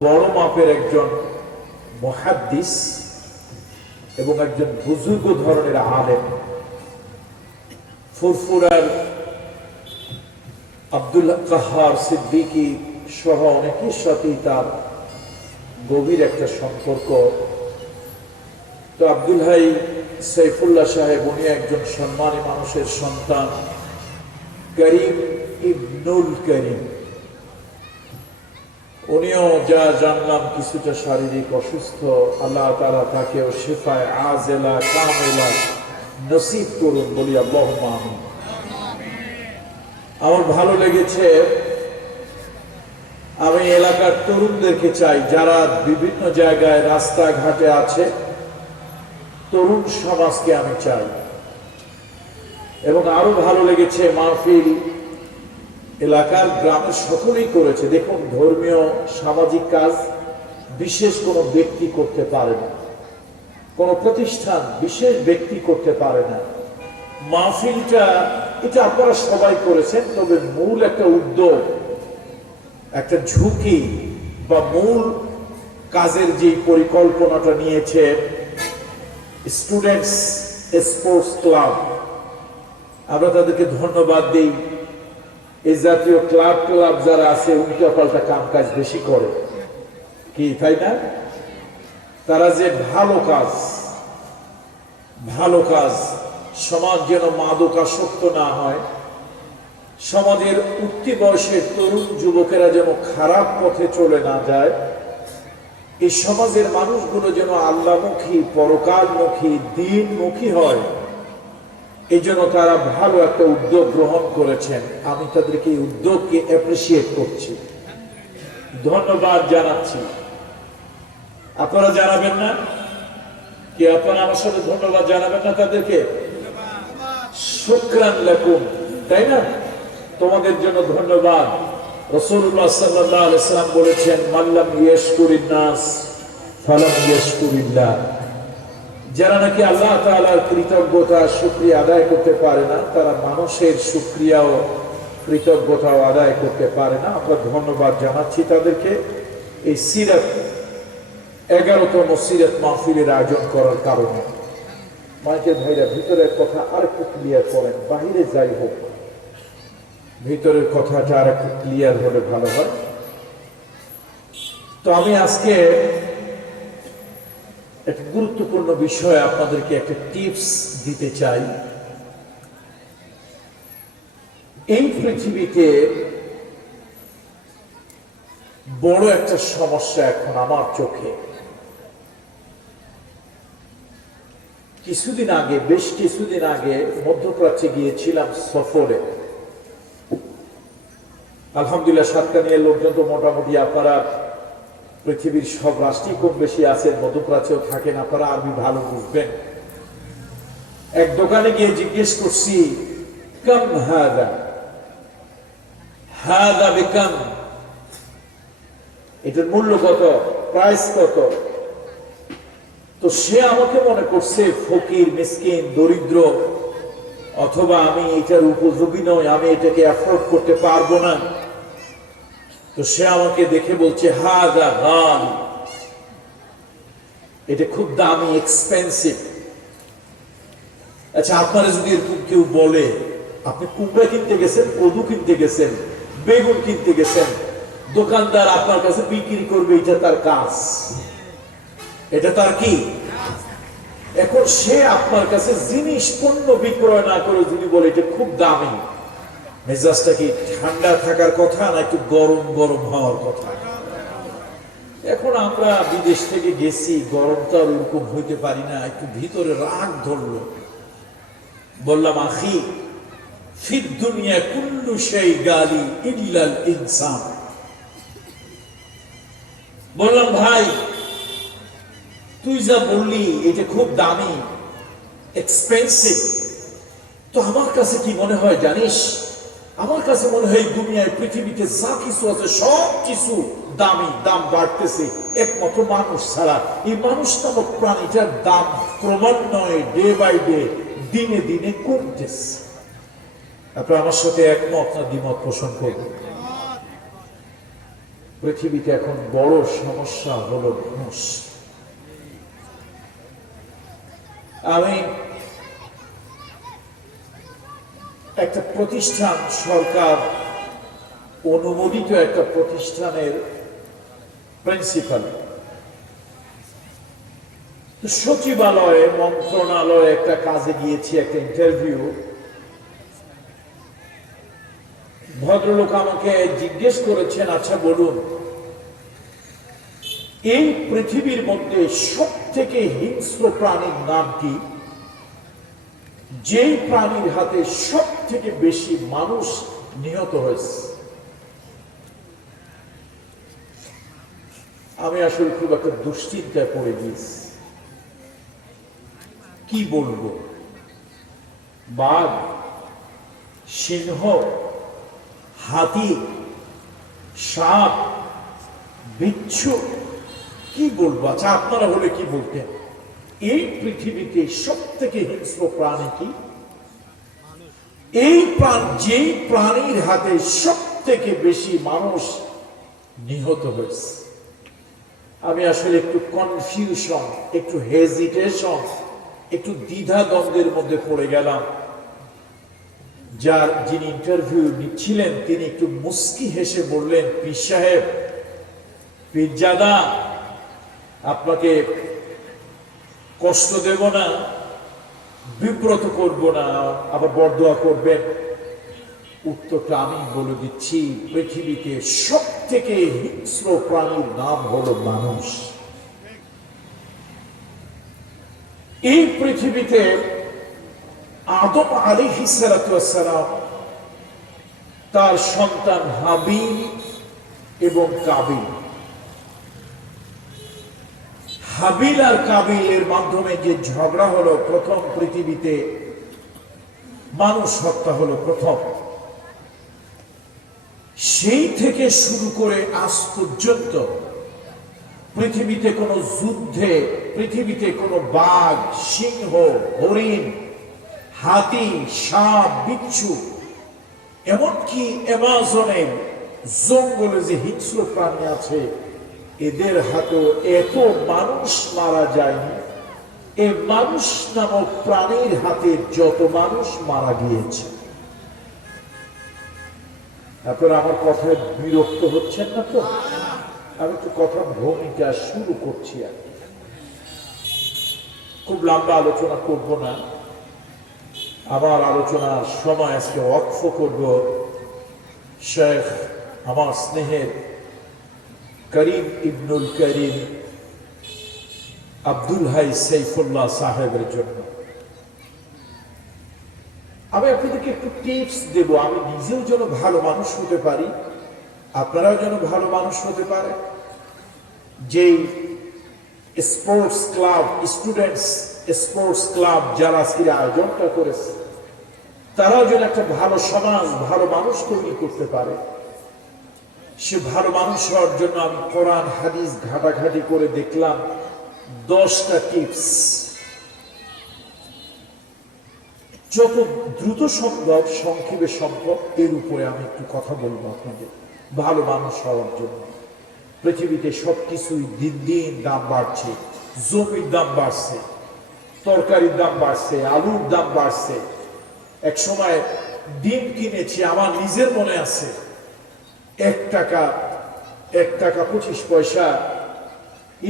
বড় মাপের একজন মুহাদ্দিস এবং একজন বুজুর্গ ধরনের আলেম, ফুরফুরার আব্দুল কাহার সিদ্দিকী সহ অনেকের সাথেই তার গভীর একটা সম্পর্ক। তো আব্দুল হাই সাইফুল্লাহ সাহেব উনি একজন সম্মানী মানুষের সন্তান, করিম ইবনুল করিম। উনিও যা জানলাম কিছুটা শারীরিক অসুস্থ, আল্লাহ তাআলা তাকেও শিফায়ে আজেলা কামেলা নসিব করুন বলি আল্লাহুম্মা আমিন। আমার ভালো লেগেছে, আমি এলাকার তরুণদেরকে চাই যারা বিভিন্ন জায়গায় রাস্তাঘাটে আছে, তরুণ সমাজকে আমি চাই। এবং আরো ভালো লেগেছে মাহফিল এলাকার গ্রামের সকলেই করেছে। দেখুন, ধর্মীয় সামাজিক কাজ বিশেষ কোনো ব্যক্তি করতে পারে না, কোনো প্রতিষ্ঠান বিশেষ ব্যক্তি করতে পারে না। মাহফিলটা এটা আপনারা সবাই করেছেন, তবে মূল একটা উদ্যোগ, একটা ঝুঁকি বা মূল কাজের যে পরিকল্পনাটা নিয়েছে স্টুডেন্টস স্পোর্টস ক্লাব, আমরা তাদেরকে ধন্যবাদ দিই। এই জাতীয় ক্লাব যারা আছে উল্টা পাল্টা কাম কাজ বেশি করে, কি তাই না? তারা যে ভালো কাজ, সমাজ যেন মাদকাসক্ত না হয়, সমাজের উঠতি বয়সের তরুণ যুবকেরা যেন খারাপ পথে চলে না যায়, এই সমাজের মানুষগুলো যেন আল্লাহমুখী, পরকালমুখী, দ্বীনমুখী হয়, এই জন্য তারা ভালো একটা উদ্যোগ গ্রহণ করেছেন। আমি তাদেরকে এই উদ্যোগকে অ্যাপ্রিসিয়েট করছি, ধন্যবাদ জানাচ্ছি। আপনারা জানাবেন না কি? আপনারা আমার সাথে ধন্যবাদ জানাবেন না তাদেরকে? শুকরান লাকুম, তাই না? তোমাদের জন্য ধন্যবাদ। রাসূলুল্লাহ সাল্লাল্লাহু আলাইহি ওয়াসাল্লাম বলেছেন, মাল্লাম ইয়াশকুরিন নাস ফালাম ইয়াশকুরিল্লাহ। যারা নাকি আল্লাহ তাআলার কৃতজ্ঞতা শুকরিয়া আদায় করতে পারে না, তারা মানুষের শুকরিয়া ও কৃতজ্ঞতাও আদায় করতে পারে না। আমরা ধন্যবাদ জানাচ্ছি তাদেরকে এই সিরাত 11তম সিরাত মাহফিলের আয়োজন করার কারণে। মাইকের ভাইরা ভিতরের কথা আরেকটু ক্লিয়ার করেন, বাহিরে যাই হোক ভিতরের কথাটা আরেকটু ক্লিয়ার হলে ভালো হয়। তো আমি আজকে একটা গুরুত্বপূর্ণ বিষয় আপনাদেরকে একটা টিপস দিতে চাই। এই পৃথিবীতে বড় একটা সমস্যা এখন আমার চোখে। বেশ কিছুদিন আগে মধ্যপ্রাচ্যে গিয়েছিলাম সফরে। আলহামদুলিল্লাহ, সাতকানিয়ার লোকজন তো মোটামুটি, আপনারা পৃথিবীর সব রাষ্ট্রই কম বেশি আছেন, মধ্যপ্রাচ্যেও থাকেন, আপনারা আরবি ভালো বুঝবেন। এক দোকানে গিয়ে জিজ্ঞেস করছি, কাম হাদা হাদা বিকাম, এটার মূল্য কত, প্রাইস কত? তো সে আমাকে মনে করছে ফকির, মিসকিন, দরিদ্র, অথবা আমি এটার উপযোগী নই, আমি এটাকে অ্যাফোর্ড করতে পারবো না। তো সে আমাকে দেখে বলছে, হাদা গালি, এটা খুব দামি, এক্সপেন্সিভ। আচ্ছা, আপনারা যদি এরকম কেউ বলে, আপনি কুমড়া কিনতে গেছেন, কদু কিনতে গেছেন, বেগুন কিনতে গেছেন, দোকানদার আপনার কাছে বিক্রি করবে, এটা তার কাজ, এটা তার কি? এখন সে আপনার কাছে জিনিস পণ্য বিক্রয় না করে যদি বলে এটা খুব দামি, মেজাজটা কি ঠান্ডা থাকার কথা না একটু গরম গরম হওয়ার কথা? এখন আমরা বিদেশ থেকে গেছি, গরমটা ওরকম হইতে পারি না, একটু ভিতরে রাগ ধরলো। বললাম, আখি ফিদ দুনিয়া কুল্লু শাই গালি ইল্লাল ইনসান। বললাম, ভাই তুই যা বললি এটা খুব দামি, এক্সপেন্সিভ, তো আমার কাছে কি মনে হয় জানিস? আমার কাছে মনে হয় দুনিয়ায়, পৃথিবীতে যা কিছু আছে সব কিছু দামি, দাম বাড়তেছে একমাত্র মানুষ ছাড়া। এই মানুষ নামক প্রাণীটার দাম ক্রমান্বয়ে ডে বাই ডে, দিনে দিনে কমতেছে। আপনারা আমার সাথে একমত না দ্বিমত পোষণ করবেন? পৃথিবীতে এখন বড় সমস্যা হলো ঘুষ। আমি একটা প্রতিষ্ঠান, সরকার অনুমোদিত একটা প্রতিষ্ঠানের প্রিন্সিপাল, সচিবালয়ে মন্ত্রণালয়ে একটা কাজে গিয়েছি, একটা ইন্টারভিউ। ভদ্রলোক আমাকে জিজ্ঞেস করেছেন, আচ্ছা বলুন, এই পৃথিবীর মধ্যে সব থেকে হিংস্র প্রাণীর নাম কি? যেই প্রাণীর হাতে সব থেকে বেশি মানুষ নিহত হয়েছে। আমি আসলে খুব একটা দুশ্চিন্তায় পড়ে গিয়েছি, কি বলবো? বাঘ, সিংহ, হাতি, সাপ, বিচ্ছু, কি বলবো? আচ্ছা আপনারা হলে কি বলতেন? এই পৃথিবীতে সব থেকে হিংস্র প্রাণী কি? এই যেই প্রাণীর হাতে সব থেকে বেশি মানুষ নিহত হয়েছে। আমি আসলে একটু কনফিউশন, একটু হেজিটেশন, একটু দ্বিধা দ্বন্দ্বের মধ্যে পড়ে গেলাম। যিনি ইন্টারভিউ নিচ্ছিলেন তিনি একটু মুস্কি হেসে বললেন, পীর সাহেব, পীরজাদা, আপনাকে কষ্ট দেব না, বিব্রত করব না, আবার বরদোয়া করবেন। উত্তরটা আমি বলে দিচ্ছি, পৃথিবীতে সব থেকে হিংস্র প্রাণীর নাম হলো মানুষ। এই পৃথিবীতে আদম আলাইহিস সালাম, তার সন্তান হাবিল এবং কাবিল, হাবিল আর কাবিলের মাধ্যমে যে ঝগড়া হলো, প্রথম পৃথিবীতে মানুষ হত্যা হলো প্রথম। সেই থেকে শুরু করে আজ পর্যন্ত পৃথিবীতে কোনো যুদ্ধে, পৃথিবীতে কোনো বাঘ, সিংহ, হরিণ, হাতি, সাপ, বিচ্ছু, এমনকি অ্যামাজনের জঙ্গলে যে হিংস্র প্রাণী আছে, এদের হাতেও এত মানুষ মারা যায়নি। এই মানুষ নামক প্রাণীর হাতে যত মানুষ মারা গিয়েছে। আপনারা আমার কথায় বিরক্ত হচ্ছেন না তো? আমি তো কথা ভূমিকা শুরু করছি আর কি। খুব লম্বা আলোচনা করব না, আমার আলোচনার সময় আজকে ওয়াকফ করব শেখ আমার স্নেহের করিম ইবনুল করিম আব্দুল হাই সাইফুল্লাহ সাহেবের জন্য। আমি আপনাদেরকে একটু টিপস দেব, আমি নিজেও যেন ভালো মানুষ হতে পারি, আপনারাও যেন ভালো মানুষ হতে পারে। যেই sports club, students sports club যারা আজকের আয়োজনটা করেছে, তারাও যেন একটা ভালো সমাজ, ভালো মানুষ তৈরি করতে পারে। সে ভালো মানুষ হওয়ার জন্য আমি কোরআন হাদিস ঘাটাঘাটি করে দেখলাম 10টা টিপস। যত দ্রুত সম্ভব, সংক্ষেপে সম্ভব, এর উপরে আমি একটু কথা বলবো আপনাদের। ভালো মানুষ হওয়ার জন্য পৃথিবীতে সবকিছুই দিন দিন দাম বাড়ছে। জমির দাম বাড়ছে, তরকারির দাম বাড়ছে, আলুর দাম বাড়ছে। এক সময় ডিম কিনেছি, আমার নিজের মনে আছে, 1 টাকা 25 পয়সা,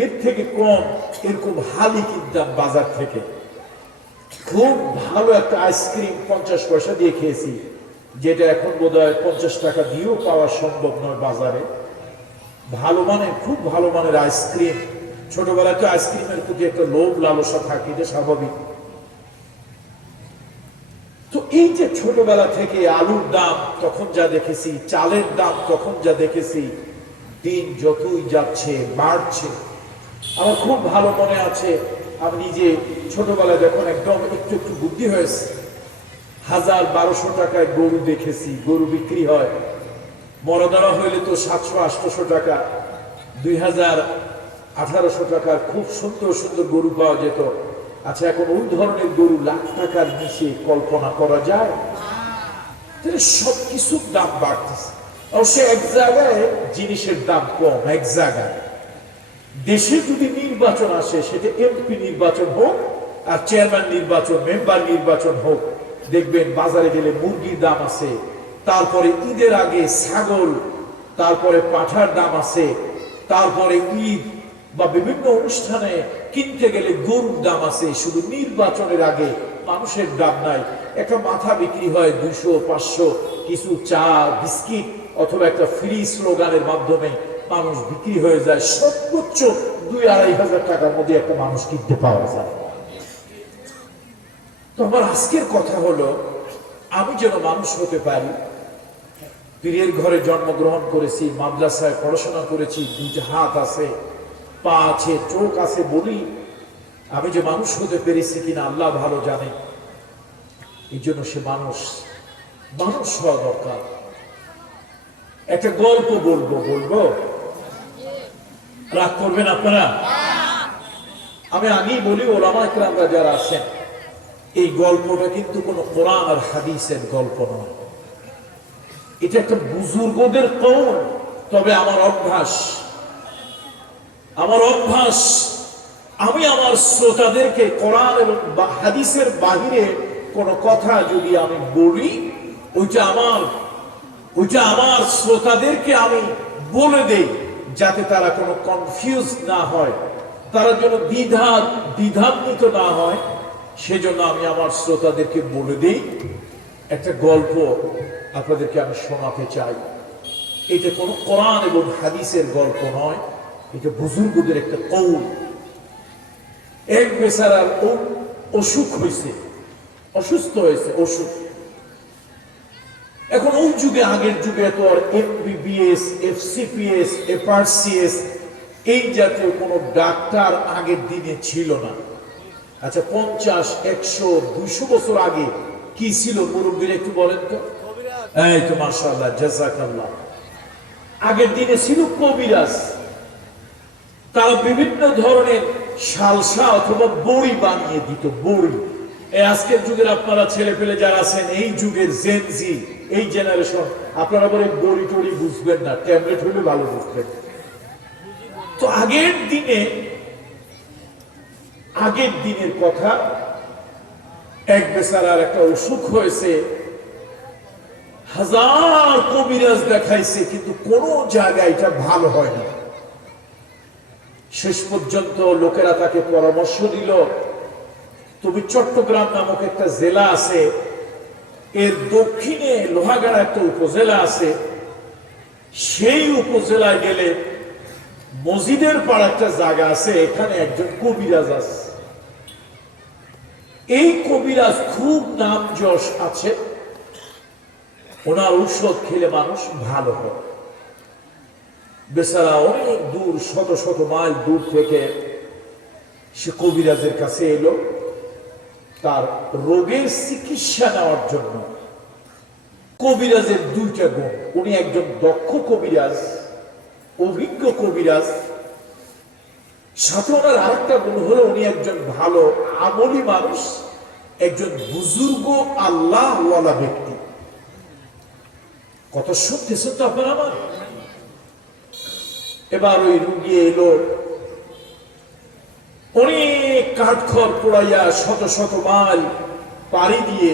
এর থেকে কম এরকম হালি কিনতাম বাজার থেকে। খুব ভালো একটা আইসক্রিম 50 পয়সা দিয়ে খেয়েছি, যেটা এখন বোধহয় 50 টাকা দিয়েও পাওয়া সম্ভব নয় বাজারে। ভালো মানের, খুব ভালো মানের আইসক্রিম। ছোটবেলায় তো আইসক্রিমের প্রতি একটা লোভ লালসা থাকে, এটা স্বাভাবিক। তো এই যে ছোটবেলা থেকে আলুর দাম তখন যা দেখেছি, চালের দাম তখন যা দেখেছি, দিন যতই যাচ্ছে বাড়ছে। আমার খুব ভালো মনে আছে, আমি নিজে ছোটবেলায় যখন একদম একটু একটু বুদ্ধি হয়েছে, 1000-1200 টাকায় গরু দেখেছি, গরু বিক্রি হয়। মরদারা হইলে তো 700-800 টাকা, 2000-1800 টাকার খুব সুন্দর সুন্দর গরু পাওয়া যেত। আচ্ছা, এখন ওই ধরনের গরু লাখ টাকার নিচে কল্পনা করা যায়? সবকিছুর দাম বাড়তেছে। অবশ্য এক জায়গায় জিনিসের দাম কম, এক জায়গায়। দেশে যদি নির্বাচন আসে, সেটা এমপি নির্বাচন হোক আর চেয়ারম্যান নির্বাচন, মেম্বার নির্বাচন হোক, দেখবেন বাজারে গেলে মুরগির দাম আছে, তারপরে ঈদের আগে ছাগল, তারপরে পাঠার দাম আছে, তারপরে ঈদ বা বিভিন্ন অনুষ্ঠানে কিনতে গেলে গরুর দাম আছে। শুধু নির্বাচনের আগে মানুষের দাম নাই। একটা মাথা বিক্রি হয় 200, 500, কিছু চা বিস্কিট অথবা একটা ফ্রি স্লোগানের মাধ্যমে মানুষ বিক্রি হয়ে যায়। সর্বোচ্চ 2-2.5 হাজার টাকার মধ্যে একটা মানুষ কিনতে পাওয়া যায়। তো আমার আজকের কথা হলো, আমি যেন মানুষ হতে পারি। পীরের ঘরে জন্মগ্রহণ করেছি, মাদ্রাসায় পড়াশোনা করেছি, 2 হাত আছে, পা আছে, চোখ আছে বলি আমি যে মানুষ হতে পেরেছি কিনা আল্লাহ ভালো জানে। এই জন্য সে মানুষ হওয়া দরকার। একটা গল্প বলবো, রাগ করবেন আপনারা? আমি আগেই বলি, ওলামা ইকরামরা যারা আছেন, এই গল্পটা কিন্তু কোনো কোরআন আর হাদিসের গল্প নয়। এটা একটা বুজুর্গদের কওল। তবে আমার অভ্যাস আমি আমার শ্রোতাদেরকে কোরআন এবং হাদিসের বাহিরে কোনো কথা যদি আমি বলি, ওইটা আমার শ্রোতাদেরকে আমি বলে দেই, যাতে তারা কোনো কনফিউজ না হয়, তারা যেন দ্বিধান্বিত না হয়। সেজন্য আমি আমার শ্রোতাদেরকে বলে দেই, একটা গল্প আপনাদেরকে আমি শোনাতে চাই। এটা কোনো কোরআন এবং হাদিসের গল্প নয়, এটা বুজুর্গদের একটা কওল। এক বেচারার অসুস্থ হয়েছে। এখন ওই যুগে, আগের যুগে তো আর MBBS, FCPS, FRCS এই জাতীয় কোনো ডাক্তার আগের দিনে ছিল না। আচ্ছা, 50, 100, 200 বছর আগে কি ছিল মুরব্বীরা একটু বলেন তো? এই তো মাশাআল্লাহ, জাযাকাল্লাহ। আগের দিনে ছিল কবিরাজ। তারা বিভিন্ন ধরনের শালসা অথবা বড়ি বানিয়ে দিত। বড়ি, এই আজকের যুগের আপনারা ছেলে পেলে যারা আছেন, এই যুগের জেনজি, এই জেনারেশন, আপনারা বলে বড়ি টড়ি বুঝবেন না, ট্যাবলেট হলে ভালো বুঝবেন। তো আগের দিনের কথা, এক বেচারার একটা অসুখ হয়েছে, হাজার কবিরাজ দেখাইছে, কিন্তু কোন জায়গায় এটা ভালো হয় না। শেষ পর্যন্ত লোকেরা তাকে পরামর্শ দিল, তুমি চট্টগ্রাম নামক একটা জেলা আছে, এর দক্ষিণে লোহাগাড়া একটা উপজেলা আছে, সেই উপজেলায় গেলে মসজিদের পাড়া একটা জায়গা আছে, এখানে একজন কবিরাজ আছে। এই কবিরাজ খুব নাম যশ আছে, ওনার ঔষধ খেলে মানুষ ভালো হয়। বেচারা অনেক দূর, শত শত মাইল দূর থেকে সে কবিরাজের কাছে এলো তার রোগের চিকিৎসা নেওয়ার জন্য। কবিরাজের 2টা গুণ, উনি একজন দক্ষ কবিরাজ, অভিজ্ঞ কবিরাজ, সাথে ওনার আরেকটা গুণ হলো উনি একজন ভালো আমলি মানুষ, একজন বুজুর্গ আল্লাহওয়ালা ব্যক্তি। কত শুনতেছেন তো আপনারা আমার? এবার ওই রুগী এলো, অনেক কাঠখড় পোড়াইয়া শত শত মাইল পাড়ি দিয়ে,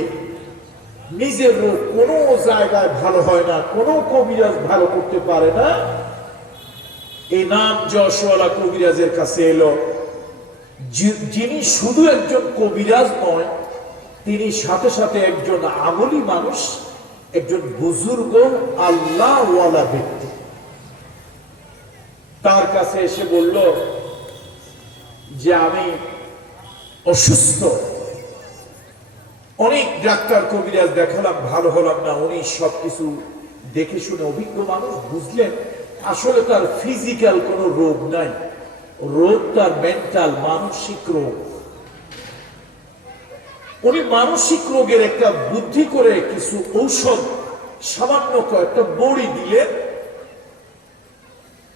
নিজের রোগ কোনো জায়গায় ভালো হয় না, কোনো কবিরাজ ভালো করতে পারে না, এই নাম যশওয়ালা কবিরাজের কাছে এলো, যিনি শুধু একজন কবিরাজ নয়, তিনি সাথে সাথে একজন আমলি মানুষ, একজন বুজুর্গ আল্লাহওয়ালা ব্যক্তি। তার কাছে এসে বলল যে আমি অসুস্থ, অনেক ডাক্তার কবিরাজ দেখালাম, ভালো হলাম না। উনি সবকিছু দেখে শুনে অভিজ্ঞ মানুষ, বুঝলেন আসলে তার ফিজিক্যাল কোনো রোগ নাই, রোগ তার মেন্টাল, মানসিক রোগ। উনি মানসিক রোগের একটা বুদ্ধি করে কিছু ঔষধ, সামান্য কয়েকটা বড়ি দিলেন,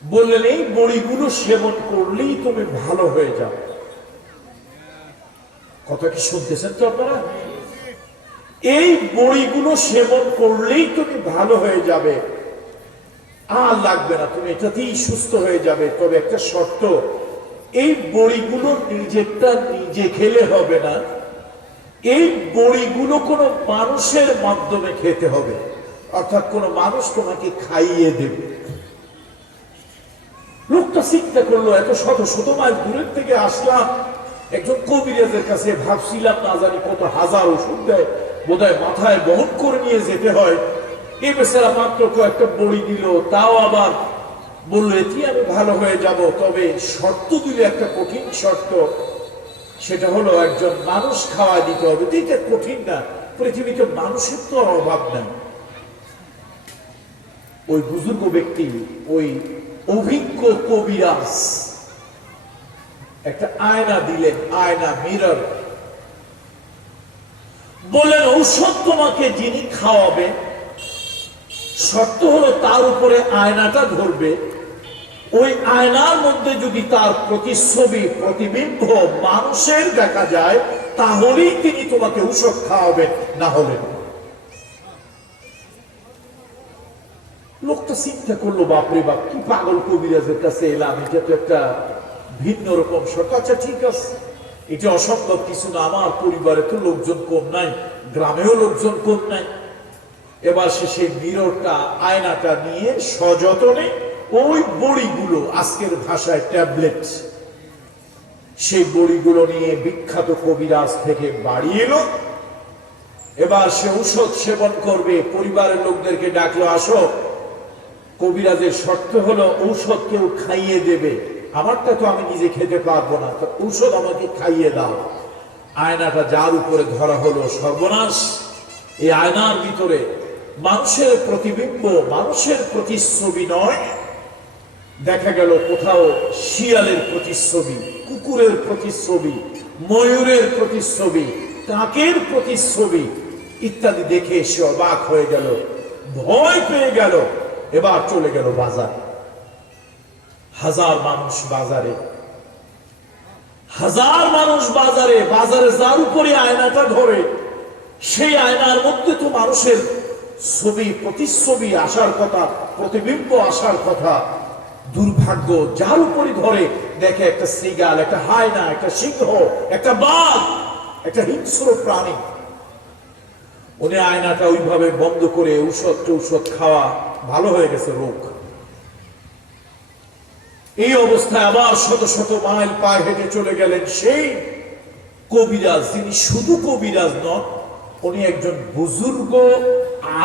বললেন এই বড়িগুলো সেবন করলেই তুমি ভালো হয়ে যাবে। কথা কি শুনতেছেন তো আপনারা? এই বড়িগুলো সেবন করলেই তুমি ভালো হয়ে যাবে। আর লাগবে না, তুমি এটাতেই সুস্থ হয়ে যাবে, তবে একটা শর্ত, এই বড়িগুলো নিজেরটা নিজে খেলে হবে না, এই বড়িগুলো কোনো মানুষের মাধ্যমে খেতে হবে, অর্থাৎ কোনো মানুষ তোমাকে খাইয়ে দেবে। লোকটা চিন্তা করলো, এত শত শত মাইল দূরের থেকে আসলাম একজন কবিরাজের কাছে, ভাবছিলাম না জানি কত হাজার ওষুধ দেয়, বোধহয় মাথায় বহন করে নিয়ে যেতে হয়, এই বেচারা মাত্র কয়েকটা বড়ি দিল, তাও আবার বললো এটি আমি ভালো হয়ে যাব, তবে শর্ত দিল, একটা কঠিন শর্ত, সেটা হলো একজন মানুষ খাওয়া দিতে হবে। এটা কঠিন না, পৃথিবীতে মানুষের তো অভাব নাই। ওই বুজুর্গ ব্যক্তি, ওই অভিজ্ঞ কবিরাজ একটা আয়না দিলেন, আয়না, মিরর, বলেন ঔষধ তোমাকে যিনি খাওয়াবে, শর্ত হলো তার উপরে আয়নাটা ধরবে, ওই আয়নার মধ্যে যদি তার প্রতিচ্ছবি, প্রতিবিম্ব মানুষের দেখা যায়, তাহলেই তিনি তোমাকে ঔষধ খাওয়াবেন, না হলে। লোকটা চিন্তা করলো, বাপরে বাপ, কি পাগল কবিরাজের কাছে এলাম, এটা তো একটা ভিন্ন রকম শর্ত। আচ্ছা ঠিক আছে, এটা অসম্ভব কিছু না, আমার পরিবারে তো লোকজন কম নাই, গ্রামেও লোকজন কম নাই। এবার সে সেই মিররটা, আয়নাটা নিয়ে সযতনে ওই বড়িগুলো, আজকের ভাষায় ট্যাবলেট, সেই বড়িগুলো নিয়ে বিখ্যাত কবিরাজ থেকে বাড়ি এলো। এবার সে ঔষধ সেবন করবে, পরিবারের লোকদেরকে ডাকলো, আসো। কবিরাজের শর্ত হলো ঔষধ কেউ খাইয়ে দেবে, আমারটা তো আমি নিজে খেতে পারবো না, তো ঔষধ আমাকে খাইয়ে দাও। আয়নাটা যার উপরে ধরা হলো, সর্বনাশ, এই আয়নার ভিতরে মানুষের প্রতিবিম্ব, মানুষের প্রতিচ্ছবি নয়, দেখা গেল কোথাও শিয়ালের প্রতিচ্ছবি, কুকুরের প্রতিচ্ছবি, ময়ূরের প্রতিচ্ছবি, কাকের প্রতিচ্ছবি ইত্যাদি দেখে সে অবাক হয়ে গেল, ভয় পেয়ে গেল। এবার চলে গেল বাজার, হাজার মানুষ বাজারে, হাজার মানুষ বাজারে, বাজারে যার উপরে আয়নাটা ধরে, সেই আয়নার মধ্যে তো মানুষের ছবি, প্রতিচ্ছবি আসার কথা, প্রতিবিম্ব আসার কথা। দুর্ভাগ্য, যার উপরে ধরে দেখে একটা শৃগাল, একটা হায়না, একটা সিংহ, একটা বাঘ, একটা হিংস্র প্রাণী। উনি আয়নাটা ওইভাবে বন্ধ করে ঔষধ খাওয়া, ভালো হয়ে গেছে রোগ। এই অবস্থায় আবার শত শত মাইল পায়ে হেঁটে চলে গেলেন সেই কবিরাজ, যিনি শুধু কবিরাজ নন, উনি একজন বুজুর্গ,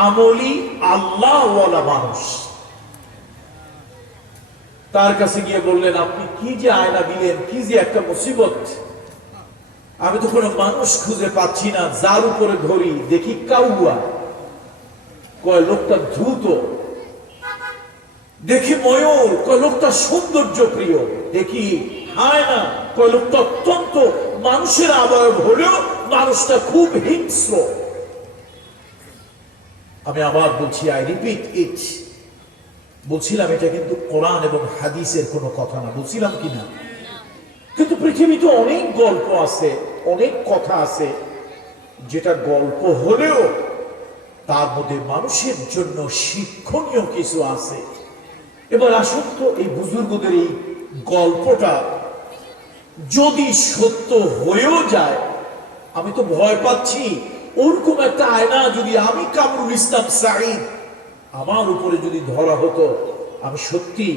আমলি, আল্লাহওয়ালা মানুষ। তার কাছে গিয়ে বললেন, আপনি কি যে আয়না দিলেন, কি যে একটা মুসিবত, আমি তো কোনো মানুষ খুঁজে পাচ্ছি না, যার উপরে ধরি দেখি কাউয়া, কয় লোকটা দ্রুত, দেখি ময়ূর, কয় লোকটা সৌন্দর্য প্রিয়, দেখি হায়না, কয় লোকটা অত্যন্ত মানুষের আবয়ব হলেও মানুষটা খুব হিংস্র। আমি আবার বলছি, আই রিপিট ইট, বলছিলাম এটা কিন্তু কোরআন এবং হাদিসের কোনো কথা না, বলছিলাম কিনা? কিন্তু পৃথিবীতে অনেক গল্প আছে, অনেক কথা আছে, যেটা গল্প হলেও তার মধ্যে মানুষের জন্য শিক্ষণীয় কিছু আছে। এবার আসুন তো, এই বুজুর্গদের এই গল্পটা যদি সত্য হয়েও যায়, আমি তো ভয় পাচ্ছি, ওরকম একটা আয়না যদি আমি কামরুল ইসলাম সাঈদ, আমার উপরে যদি ধরা হতো, আমি সত্যি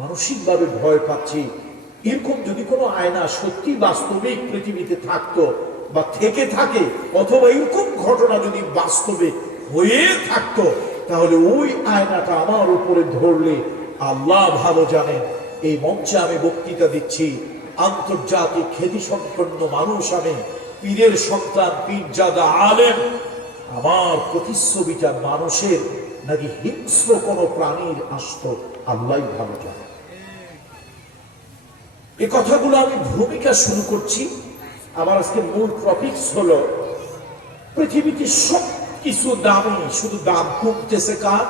মানসিকভাবে ভয় পাচ্ছি। এরকম যদি কোনো আয়না সত্যি বাস্তবিক পৃথিবীতে থাকতো বা থেকে থাকে, অথবা এরকম ঘটনা যদি বাস্তবে হয়ে থাকতো, তাহলে ওই আয়নাটা আমার উপরে ধরলে, আল্লাহ ভালো জানেন, এই মঞ্চে আমি বক্তৃতা দিচ্ছি, আন্তর্জাতিক খ্যাতি সম্পন্ন মানুষ, আমি পীরের সন্তান, পীরজাদা আলেম, আমার প্রতিচ্ছবিটা মানুষের নাকি হিংস্র কোন প্রাণীর আসতো, আল্লাহ ভালো জানে। এই কথাগুলো আমি ভূমিকা শুরু করছি। আমার আজকে মূল টপিকস হলো, পৃথিবীতে সব কিছু দামি, শুধু দাম কমতেছে কার?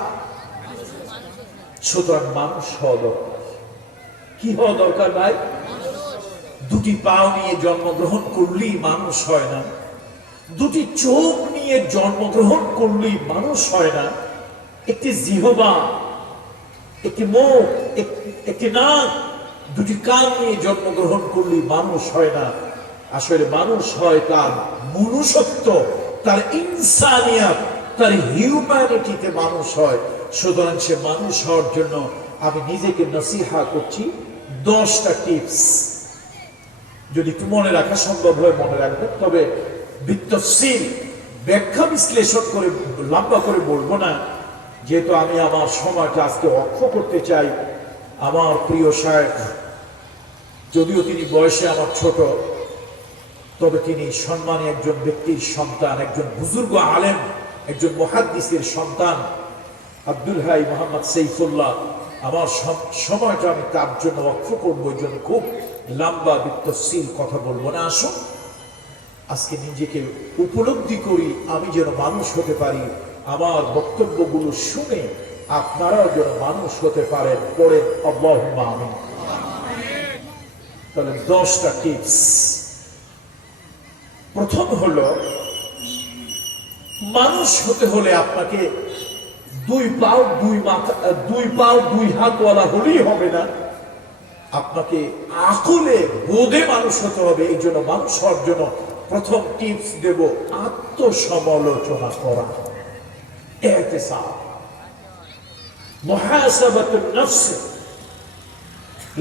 সুতরাং মানুষ হওয়া দরকার। কি হওয়া দরকার ভাই? দুটি পাও নিয়ে জন্মগ্রহণ করলেই মানুষ হয় না, দুটি চোখ নিয়ে জন্মগ্রহণ করলেই মানুষ হয় না, একটি জিহবা, একটি মুখ, একটি নাক, দুটি কান নিয়ে জন্মগ্রহণ করলে মানুষ হয় না। আসলে মানুষ হয় তার মনুষ্যত্ব, তার ইনসানিয়াত, তার হিউম্যানিটিতে মানুষ হয়। সুতরাং সে মানুষ হওয়ার জন্য আমি নিজেকে নসিহা করছি 10টা টিপস। যদি একটু মনে রাখা সম্ভব হয় মনে রাখবেন। তবে বিত্তফসিল ব্যাখ্যা বিশ্লেষণ করে লম্বা করে বলবো না, যেহেতু আমি আমার সময়টা আজকে অক্ষ করতে চাই। আমার প্রিয় শায়েখ, যদিও তিনি বয়সে আমার ছোট, তবে তিনি সম্মানী একজন ব্যক্তির সন্তান, একজন বুজুর্গ আলেম, একজন মুহাদ্দিসের সন্তান, আব্দুল হাই মোহাম্মদ সাইফুল্লাহ। আমার সময়টা আমি তার জন্য অক্ষ করবো, এই জন্য খুব লম্বা বিত্তশীল কথা বলবো না। আসুন আজকে নিজেকে উপলব্ধি করি, আমি যেন মানুষ হতে পারি। আমার বক্তব্যগুলো শুনে আপনারাও যেন মানুষ হতে পারেন। পড়েন আল্লাহুম্মা আমিন। তাহলে 10টা টিপস। প্রথম হলো, মানুষ হতে হলে আপনাকে 2 পাও 2 মাথা 2 পাও 2 হাতওয়ালা হলেই হবে না, আপনাকে আকলে বোধে মানুষ হতে হবে। এই জন্য মানুষ হওয়ার জন্য প্রথম টিপস দেব, আত্মসমালোচনা করা, ইহতিসাব, মুহাসাবাতুন নফস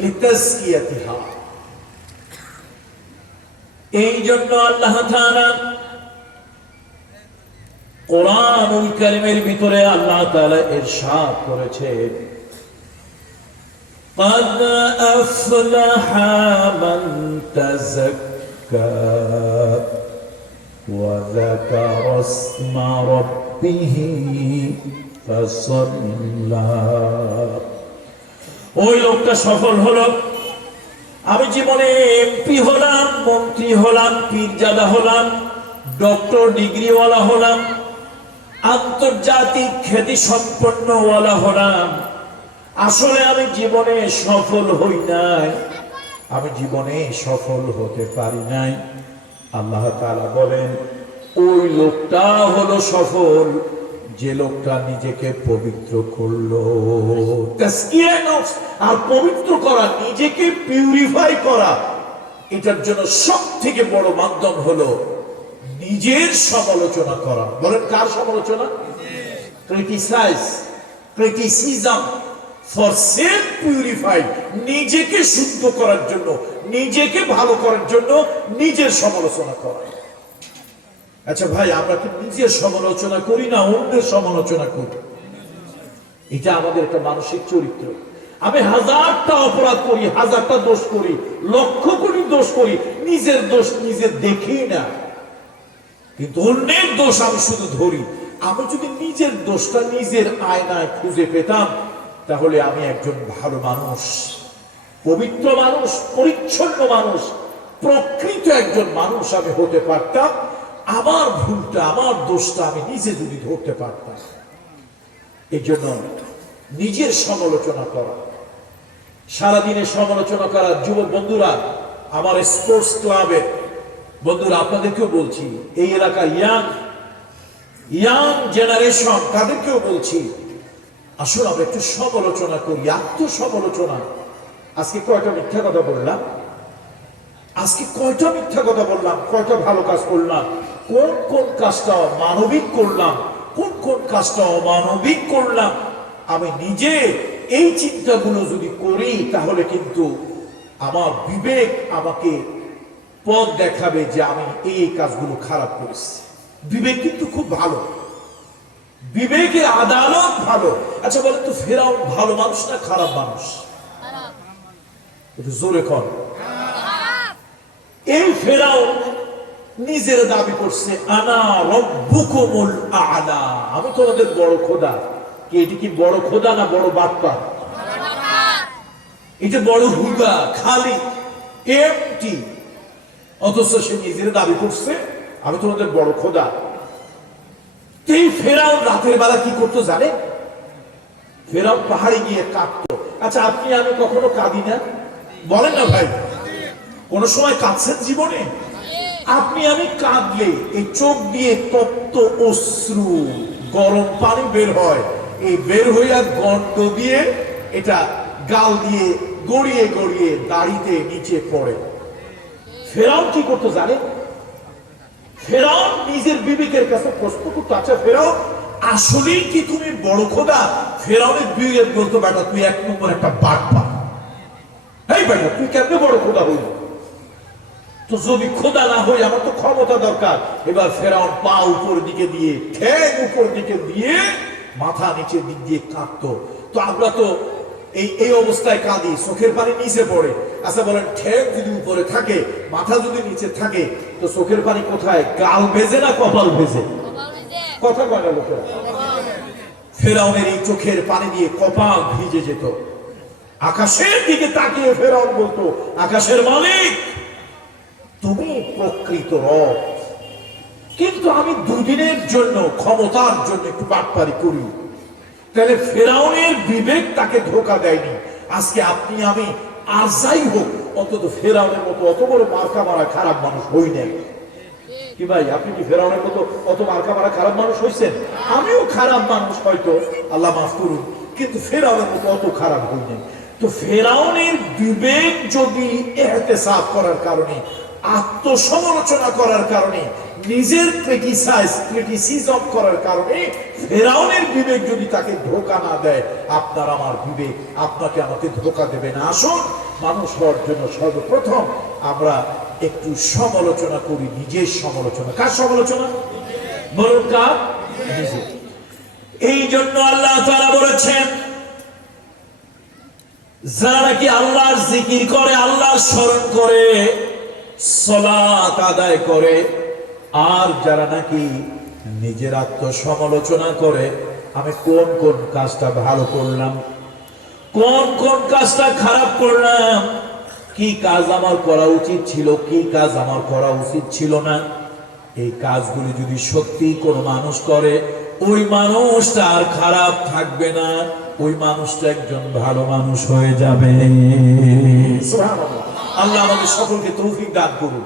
লিতাজকিয়াতিহা। এই জন্য আল্লাহ তাআলা কোরআনুল কারীমের ভিতরে আল্লাহ তাআলা ইরশাদ করেছেন, قد أفلح من تزكى وذكر اسم ربه فصلى। ওই লোকটা সফল হলো। আমি জীবনে এমপি হলাম, মন্ত্রী হলাম, পীরজাদা হলাম, ডক্টর ডিগ্রিওয়ালা হলাম, আন্তর্জাতিক খ্যাতি সম্পন্নওয়ালা হলাম, আসলে আমি জীবনে সফল হই নাই, আমি জীবনে সফল হতে পারি নাই। আল্লাহ তাআলা বলেন, ওই লোকটা হলো সফল যে লোকটা নিজেকে পবিত্র করলো। তাজকিয়া নফস, আর পবিত্র করা, নিজেকে পিউরিফাই করা, এটার জন্য সবথেকে বড় মাধ্যম হলো নিজের সমালোচনা করা। বলেন কার সমালোচনা? ক্রিটিসিজম ফর সেলফ পিউরিফাইড, নিজেকে শুদ্ধ করার জন্য, নিজেকে ভালো করার জন্য নিজের সমালোচনা করা। আচ্ছা ভাই, আমরা কি নিজের সমালোচনা করি না অন্যের সমালোচনা করি? এটা আমাদের একটা মানসিক চরিত্র। আমি 1000টা অপরাধ করি, 1000টা দোষ করি, লক্ষ কোটি দোষ করি, নিজের দোষ নিজে দেখি না, কিন্তু অন্যের দোষ আমি শুধু ধরি। আমি যদি নিজের দোষটা নিজের আয়নায় খুঁজে পেতাম, তাহলে আমি একজন ভালো মানুষ, পবিত্র মানুষ, পরিচ্ছন্ন মানুষ, প্রকৃত একজন মানুষ আমি হতে পারতাম। আমার ভুলটা, আমার দোষটা আমি নিজে যদি ধরতে পারতাম। এই জন্য নিজের সমালোচনা করা, সারাদিনে সমালোচনা করা। যুবক বন্ধুরা, আমার স্পোর্টস ক্লাবের বন্ধুরা, আপনাদেরকেও বলছি, এই এলাকার ইয়াং জেনারেশন, তাদেরকেও বলছি, আসলে আমরা একটু সমালোচনা করি, আত্মসমালোচনা। আজকে কয়টা মিথ্যা কথা বললাম? আজকে কয়টা মিথ্যা কথা বললাম? কয়টা ভালো কাজ করলাম? কোন কোন কাজটা মানবিক করলাম? কোন কোন কাজটা অমানবিক করলাম? আমি নিজে এই চিন্তাগুলো যদি করি, তাহলে কিন্তু আমার বিবেক আমাকে পথ দেখাবে যে আমি এই কাজগুলো খারাপ করেছি। বিবেক কিন্তু খুব ভালো, বিবেকের আদালত ভালো। আচ্ছা বলেন তো, ফেরাউন ভালো মানুষ না খারাপ মানুষ? একটু জোরে কর। এই ফেরাউন নিজের দাবি করছে, আনা রব্বুকুমুল আ'লা, আমি তোমাদের বড় খোদা। কি এটি কি বড় খোদা না বড় বাপ্পা? এটা বড় হুদা, খালি এমটি। অথচ সে নিজের দাবি করছে, আমি তোমাদের বড় খোদা। এই ফেরাউন রাতের বেলা কি করতো জানে? ফেরাউন পাহাড়ে গিয়ে কাঁদতো। আচ্ছা, আপনি আমি কখনো কাঁদি না? বলেন না ভাই, কোন সময় কাঁদছেন জীবনে? আপনি আমি কাঁদলে এই চোখ দিয়ে তপ্ত অশ্রু, গরম পানি বের হয়, এই বের হইয়া গর্ত দিয়ে এটা গাল দিয়ে গড়িয়ে গড়িয়ে দাড়িতে নিচে পড়ে। ফেরাউন কি করতো জানে? ফেরাউন নিজের বিবেকের কাছে প্রশ্ন করতো, আচ্ছা ফেরাউন আসলেই কি তুমি বড় খোদা? ফেরাউনের বিবেক বলতো, বেটা তুই এক নম্বর একটা বাটপা, এই বেটা তুই কেমনে বড় খোদা হইল? তো যদি খোদা না হই আমার তো ক্ষমতা দরকার। এবার ফেরাউন পা উপর দিকে দিয়ে, ঠ্যাং উপর দিকে দিয়ে, মাথা নিচের দিক দিয়ে কাঁদতো। তো আমরা তো এই অবস্থায় কাঁদি, চোখের পানি নিচে পড়ে। আচ্ছা বলেন, ঠ্যাং যদি উপরে থাকে, মাথা যদি নিচে থাকে, তো চোখের পানি কোথায়? গাল ভেজে না কপাল ভেজে? কথা কয় না লোকেরা। ফেরাউনের এই চোখের পানি দিয়ে কপাল ভিজে যেত। আকাশের দিকে তাকিয়ে ফেরাউন বলতো, আকাশের মালিক তুমি প্রকৃত রব, কিন্তু আমি দুদিনের জন্য ক্ষমতার জন্য একটু বাটপারি করি। তাহলে ফেরাউনের বিবেক তাকে ধোঁকা দেয়নি। আজকে আপনি আমি আর যাই হোক, অন্তত ফেরাউনের মতো অত বড় মার্কা মারা খারাপ মানুষ হই নাই। কি ভাই, আপনি কি ফেরাউনের মতো অত মার্কা মারা খারাপ মানুষ হইছেন? আমিও খারাপ মানুষ হয়তো, আল্লাহ মাফ করুন, কিন্তু ফেরাউনের মতো অত খারাপ হই নাই। তো ফেরাউনের বিবেক যদি ইহতিসাব করার কারণে, আত্মসমালোচনা করার কারণে, নিজের ক্রিটিসিজম করার কারণে ফেরাউনের বিবেক যদি তাকে ধোঁকা না দেয়, আপনার আমার বিবেক আপনাকে আমাকে ধোঁকা দেবে না। আসুন, মানুষ হওয়ার জন্য সর্বপ্রথম আমরা একটু সমালোচনা করি, নিজের সমালোচনা। কার সমালোচনা? বলুন কার? নিজের। এই জন্য আল্লাহ তাআলা বলেছেন, যারা নাকি আল্লাহর জিকির করে, আল্লাহর স্মরণ করে, সালাত আদায় করে, আর যারা নাকি নিজের আত্মসমালোচনা করে, আমি কোন কোন কাজটা ভালো করলাম, কোন কোন কাজটা খারাপ করলাম, কি কাজ আমার করা উচিত ছিল, কি কাজ আমার করা উচিত ছিল না, এই কাজগুলি যদি সত্যি কোনো মানুষ করে, ওই মানুষটা আর খারাপ থাকবে না, ওই মানুষটা একজন ভালো মানুষ হয়ে যাবে। সুবহানাল্লাহ। আল্লাহ আমাদের সকলকে তৌফিক দান করুন।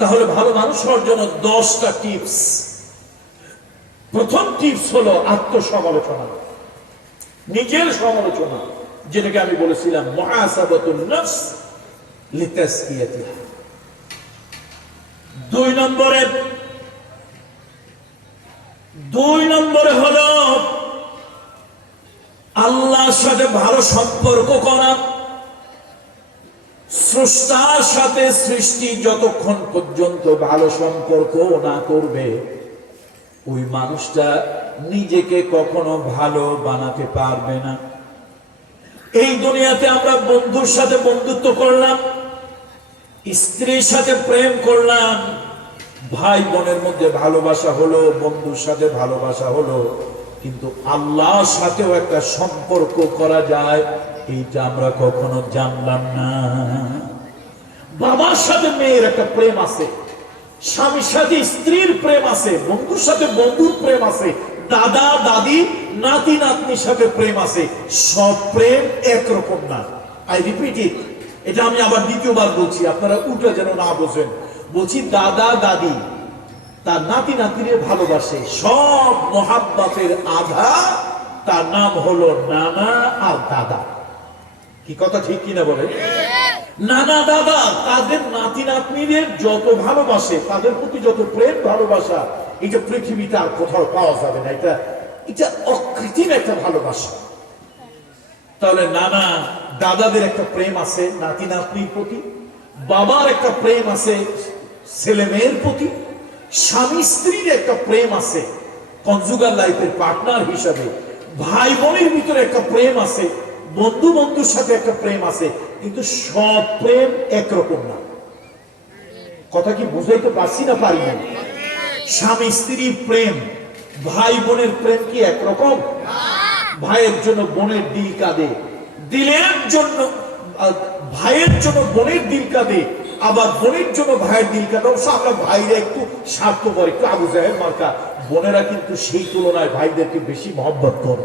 তাহলে ভালো মানুষ হওয়ার জন্য 10টা টিপস। প্রথম টিপস হলো আত্মসমালোচনা, নিজের সমালোচনা, যেটাকে আমি বলেছিলাম মুহাসাবাতুন নফস লিতাসকিয়াতিহা। 2 নম্বরে হলো আল্লাহর সাথে ভালো সম্পর্ক করা। স্রষ্টার সাথে সৃষ্টি যতক্ষণ পর্যন্ত ভালো সম্পর্ক না করবে, ওই মানুষটা নিজেকে কখনো ভালো বানাতে পারবে না। এই দুনিয়াতে আমরা বন্ধুর সাথে বন্ধুত্ব করলাম, স্ত্রীর সাথে প্রেম করলাম, ভাই বোনের মধ্যে ভালোবাসা হলো, বন্ধুর সাথে ভালোবাসা হলো, কিন্তু আল্লাহর সাথেও একটা সম্পর্ক করা যায়, এইটা আমরা কখনো জানলাম না। বাবার সাথে মেয়ের একটা প্রেম আছে, স্বামীর সাথে স্ত্রীর প্রেম আছে, বন্ধুর সাথে বন্ধুর প্রেম আছে, দাদা দাদি নাতি নাতনির সাথে প্রেম আছে। সব প্রেম একরকম না। আই রিপিট ইট, এটা আমি আবার দ্বিতীয়বার বলছি, আপনারা উল্টা যেন না বোঝেন। বলছি দাদা দাদি তার নাতি নাতনির ভালোবাসে, সব মোহাব্বতের আধা তার নাম হলো নানা আর দাদা। কি কথা ঠিক কিনা বলে? নানা দাদা তাদের নাতি নাতনিদের যত ভালোবাসে, তাদের প্রতি যত প্রেম ভালোবাসা, এটা পৃথিবীতে আর কোথাও পাওয়া যাবে না। এটা অকৃত্রিম একটা ভালোবাসা। তাহলে নানা দাদাদের একটা প্রেম আছে নাতি নাতনির প্রতি, বাবার একটা প্রেম আছে ছেলে মেয়ের প্রতি, স্বামী স্ত্রীর একটা প্রেম আছে কনজুগাল লাইফের পার্টনার হিসাবে, ভাই বোনের ভিতরে একটা প্রেম আছে, বন্ধু বন্ধুর সাথে একটা প্রেম আছে, কিন্তু সব প্রেম একরকম না। কথা কি বুঝাইতে পারছি না পারি না? স্বামী স্ত্রীর প্রেম, ভাই বোনের প্রেম কি একরকম? ভাইয়ের জন্য বোনের দিল কাঁদে, দিলের জন্য ভাইয়ের জন্য বোনের দিল কাঁদে, আবার বোনের জন্য ভাইয়ের দিল কাঁদে। অবশ্য আমরা ভাইরা একটু স্বার্থপর, একটু আবু জাহেল মার্কা, বোনেরা কিন্তু সেই তুলনায় ভাইদেরকে বেশি মহব্বত করে।